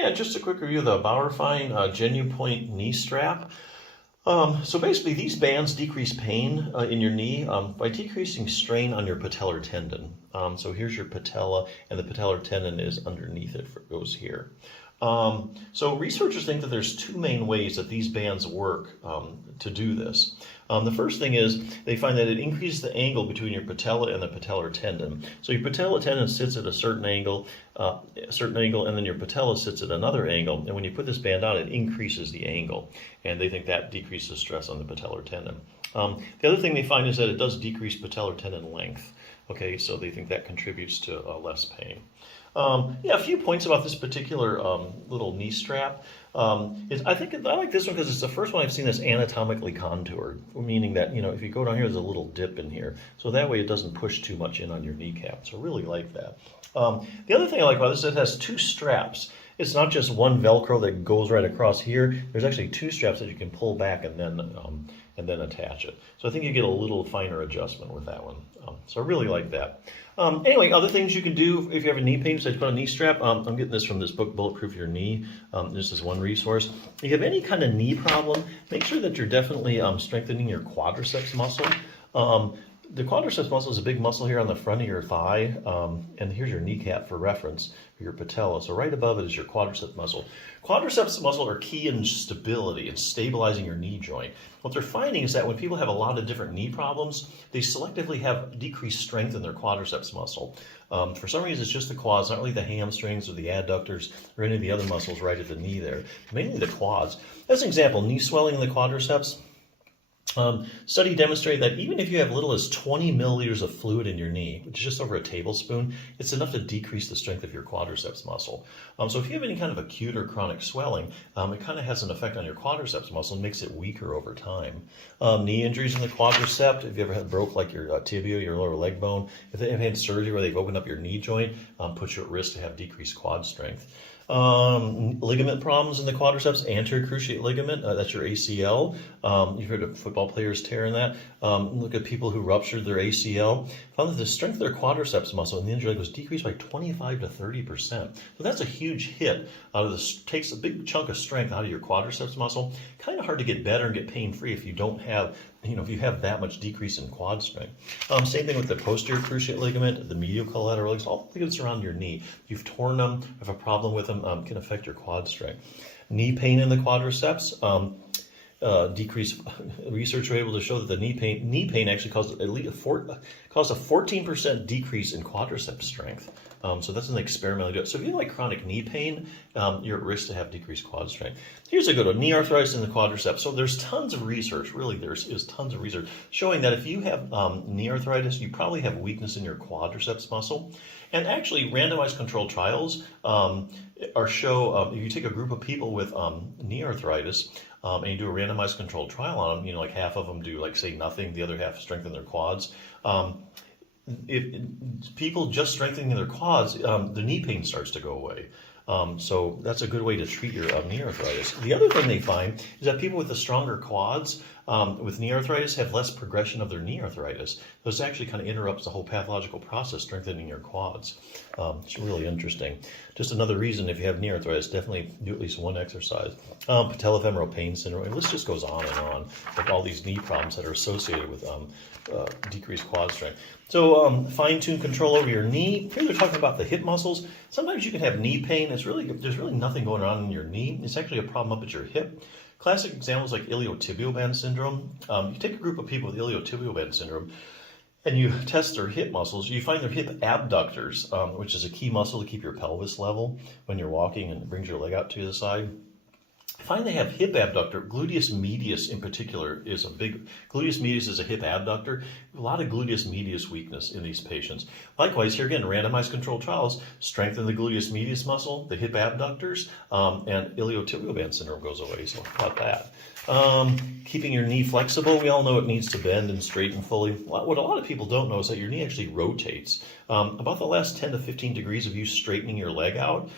Yeah, just a quick review of the Bauerfeind GenuPoint knee strap. So basically, these bands decrease pain in your knee by decreasing strain on your patellar tendon. So here's your patella, and the patellar tendon is underneath it, it goes here. So researchers think that there's two main ways that these bands work to do this. The first thing is they find that it increases the angle between your patella and the patellar tendon. So your patella tendon sits at a certain angle, and then your patella sits at another angle. And when you put this band on, it increases the angle, and they think that decreases stress on the patellar tendon. The other thing they find is that it does decrease patellar tendon length. Okay, so they think that contributes to less pain. Yeah, a few points about this particular little knee strap. I like this one because it's the first one I've seen that's anatomically contoured, meaning that, if you go down here, there's a little dip in here. So that way it doesn't push too much in on your kneecap. So I really like that. The other thing I like about this is it has two straps. It's not just one Velcro that goes right across here. There's actually two straps that you can pull back and then attach it. So I think you get a little finer adjustment with that one. So I really like that. Anyway, other things you can do if you have a knee pain, so put a knee strap. I'm getting this from this book, Bulletproof Your Knee. This is one resource. If you have any kind of knee problem, make sure that you're definitely strengthening your quadriceps muscle. The quadriceps muscle is a big muscle here on the front of your thigh, and here's your kneecap for reference, for your patella. So right above it is your quadriceps muscle. Quadriceps muscle are key in stability and stabilizing your knee joint. What they're finding is that when people have a lot of different knee problems, they selectively have decreased strength in their quadriceps muscle. For some reason, it's just the quads, not really the hamstrings or the adductors or any of the other muscles right at the knee there, mainly the quads. As an example, knee swelling in the quadriceps. Study demonstrated that even if you have little as 20 milliliters of fluid in your knee, which is just over a tablespoon, it's enough to decrease the strength of your quadriceps muscle. So if you have any kind of acute or chronic swelling, it kind of has an effect on your quadriceps muscle and makes it weaker over time. Knee injuries in the quadricep, if you ever had broke like your tibia, your lower leg bone, if they have had surgery where they've opened up your knee joint, puts you at risk to have decreased quad strength. Ligament problems in the quadriceps, anterior cruciate ligament, that's your ACL. You've heard of football players tearing that. Look at people who ruptured their ACL. Found that the strength of their quadriceps muscle in the injury leg was decreased by 25 to 30%. So that's a huge hit. Takes a big chunk of strength out of your quadriceps muscle. Kind of hard to get better and get pain-free if you don't have, if you have that much decrease in quad strength. Same thing with the posterior cruciate ligament, the medial collateral ligaments, all the ligaments around your knee. If you've torn them, have a problem with them, can affect your quad strength. Knee pain in the quadriceps. Research were able to show that the knee pain actually caused a 14% decrease in quadriceps strength. So that's an experimental do. So if you have like chronic knee pain, you're at risk to have decreased quad strength. Here's a good one: knee arthritis in the quadriceps. So there's tons of research, really is tons of research showing that if you have knee arthritis, you probably have weakness in your quadriceps muscle. And actually, randomized controlled trials show if you take a group of people with knee arthritis and you do a randomized controlled trial on them, like half of them do, like, say, nothing, the other half strengthen their quads. If people just strengthening their quads, the knee pain starts to go away. So that's a good way to treat your knee arthritis. The other thing they find is that people with the stronger quads with knee arthritis have less progression of their knee arthritis. So this actually kind of interrupts the whole pathological process, strengthening your quads. It's really interesting. Just another reason, if you have knee arthritis, definitely do at least one exercise. Patellofemoral pain syndrome, and the list just goes on and on, with all these knee problems that are associated with decreased quad strength. So fine-tune control over your knee. Here they're talking about the hip muscles. Sometimes you can have knee pain. There's really nothing going on in your knee. It's actually a problem up at your hip. Classic examples like iliotibial band syndrome. You take a group of people with iliotibial band syndrome and you test their hip muscles. You find their hip abductors, which is a key muscle to keep your pelvis level when you're walking, and it brings your leg out to the side. Find they have hip abductor. Gluteus medius in particular is gluteus medius is a hip abductor. A lot of gluteus medius weakness in these patients. Likewise, here again, randomized controlled trials strengthen the gluteus medius muscle, the hip abductors, and iliotibial band syndrome goes away. So how about that? Keeping your knee flexible. We all know it needs to bend and straighten fully. What a lot of people don't know is that your knee actually rotates. About the last 10 to 15 degrees of you straightening your leg out,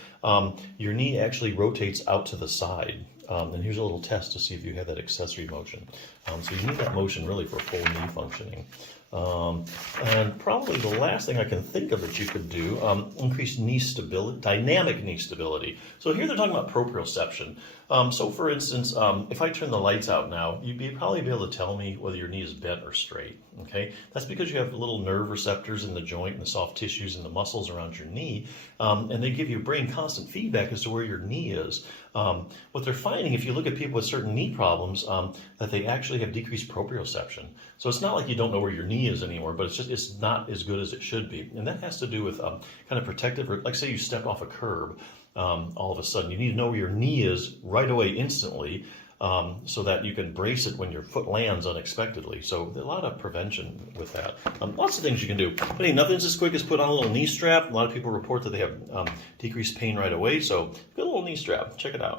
your knee actually rotates out to the side. And here's a little test to see if you have that accessory motion. So you need that motion really for full knee functioning. And probably the last thing I can think of that you could do, increase knee stability, dynamic knee stability. So here they're talking about proprioception. So for instance, if I turn the lights out now, you'd probably be able to tell me whether your knee is bent or straight, okay? That's because you have little nerve receptors in the joint and the soft tissues and the muscles around your knee, and they give your brain constant feedback as to where your knee is. What they're finding, if you look at people with certain knee problems, that they actually have decreased proprioception. So it's not like you don't know where your knee is anymore, but it's not as good as it should be. And that has to do with kind of protective, or like say you step off a curb, all of a sudden you need to know where your knee is right away instantly, so that you can brace it when your foot lands unexpectedly. So a lot of prevention with that. Lots of things you can do. But hey, nothing's as quick as put on a little knee strap. A lot of people report that they have decreased pain right away. So get a little knee strap. Check it out.